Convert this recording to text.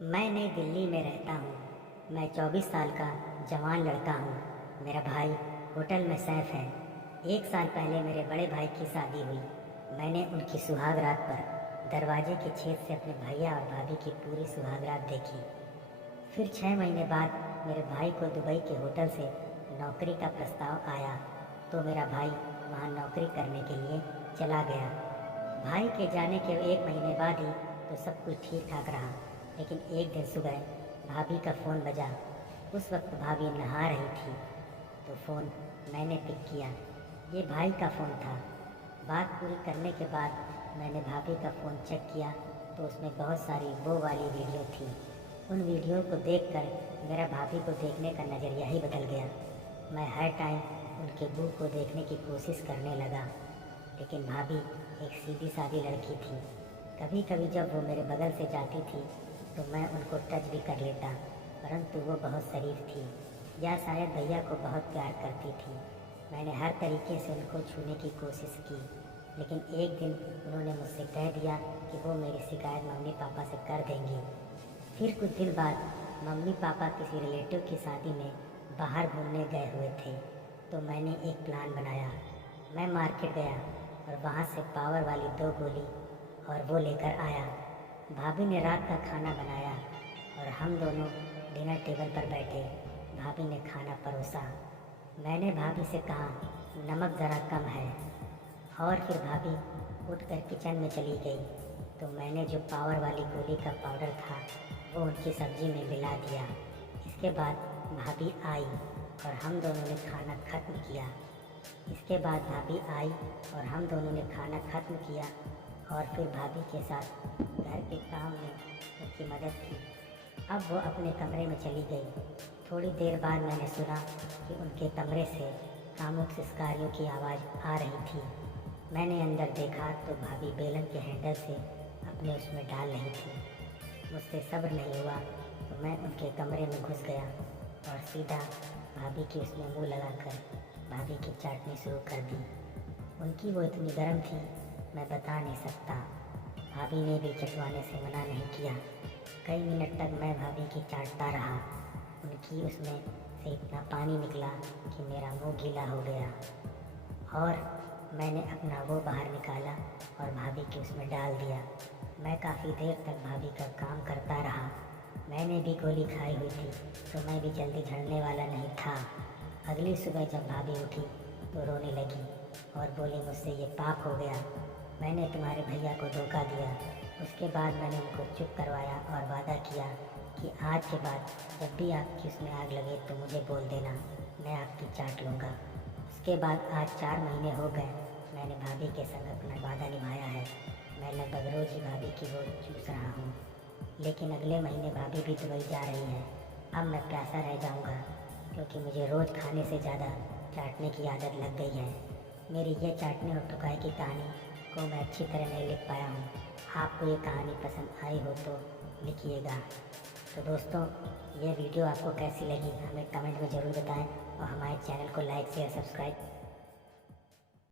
मैं नई दिल्ली में रहता हूँ। मैं 24 साल का जवान लड़का हूँ। मेरा भाई होटल में शेफ़ है। 1 साल पहले मेरे बड़े भाई की शादी हुई। मैंने उनकी सुहाग रात पर दरवाजे के छेद से अपने भैया और भाभी की पूरी सुहाग रात देखी। फिर 6 महीने बाद मेरे भाई को दुबई के होटल से नौकरी का प्रस्ताव आया तो मेरा भाई वहाँ नौकरी करने के लिए चला गया। भाई के जाने के 1 महीने बाद ही तो सब कुछ ठीक ठाक रहा, लेकिन एक दिन सुबह भाभी का फ़ोन बजा। उस वक्त भाभी नहा रही थी तो फ़ोन मैंने पिक किया। ये भाई का फ़ोन था। बात पूरी करने के बाद मैंने भाभी का फ़ोन चेक किया तो उसमें बहुत सारी वो वाली वीडियो थी। उन वीडियो को देखकर मेरा भाभी को देखने का नज़रिया ही बदल गया। मैं हर टाइम उनके मुंह को देखने की कोशिश करने लगा, लेकिन भाभी एक सीधी सादी लड़की थी। कभी कभी जब वो मेरे बगल से जाती थी तो मैं उनको टच भी कर लेता, परंतु वो बहुत शरीफ थी या शायद भैया को बहुत प्यार करती थी। मैंने हर तरीके से उनको छूने की कोशिश की, लेकिन एक दिन उन्होंने मुझसे कह दिया कि वो मेरी शिकायत मम्मी पापा से कर देंगी। फिर कुछ दिन बाद मम्मी पापा किसी रिलेटिव की शादी में बाहर घूमने गए हुए थे तो मैंने एक प्लान बनाया। मैं मार्केट गया और वहाँ से पावर वाली 2 गोली और वो लेकर आया। भाभी ने रात का खाना बनाया और हम दोनों डिनर टेबल पर बैठे। भाभी ने खाना परोसा। मैंने भाभी से कहा नमक ज़रा कम है, और फिर भाभी उठकर किचन में चली गई तो मैंने जो पावर वाली गोली का पाउडर था वो उनकी सब्ज़ी में मिला दिया। इसके बाद भाभी आई और हम दोनों ने खाना ख़त्म किया। इसके बाद भाभी आई और हम दोनों ने खाना ख़त्म किया और फिर भाभी के साथ घर के काम में उनकी मदद की। अब वो अपने कमरे में चली गई। थोड़ी देर बाद मैंने सुना कि उनके कमरे से कामुक सिसकारियों की आवाज़ आ रही थी। मैंने अंदर देखा तो भाभी बेलन के हैंडल से अपने उसमें डाल रही थी। मुझसे सब्र नहीं हुआ तो मैं उनके कमरे में घुस गया और सीधा भाभी की उसमें मुंह लगाकर भाभी की चाटनी शुरू कर दी। उनकी वो इतनी गर्म थी मैं बता नहीं सकता। भाभी ने भी चटवाने से मना नहीं किया। कई मिनट तक मैं भाभी की चाटता रहा। उनकी उसमें से इतना पानी निकला कि मेरा मुंह गीला हो गया और मैंने अपना वो बाहर निकाला और भाभी की उसमें डाल दिया। मैं काफ़ी देर तक भाभी का काम करता रहा। मैंने भी गोली खाई हुई थी तो मैं भी जल्दी झड़ने वाला नहीं था। अगली सुबह जब भाभी उठी तो रोने लगी और बोली मुझसे ये पाप हो गया, मैंने तुम्हारे भैया को धोखा दिया। उसके बाद मैंने उनको चुप करवाया और वादा किया कि आज के बाद जब भी आपकी उसमें आग लगे तो मुझे बोल देना, मैं आपकी चाट लूँगा। उसके बाद आज 4 महीने हो गए मैंने भाभी के संग अपना वादा निभाया है। मैं लगभग रोज़ ही भाभी की वो चूस रहा हूँ, लेकिन अगले महीने भाभी भी दुबई जा रही है। अब मैं प्यासा रह जाऊँगा क्योंकि मुझे रोज़ खाने से ज़्यादा चाटने की आदत लग गई है। मेरी ये चाटने और टुकाई की कहानी को मैं अच्छी तरह नहीं लिख पाया हूँ। आपको ये कहानी पसंद आई हो तो लिखिएगा। तो दोस्तों, ये वीडियो आपको कैसी लगी हमें कमेंट में ज़रूर बताएं और हमारे चैनल को लाइक शेयर सब्सक्राइब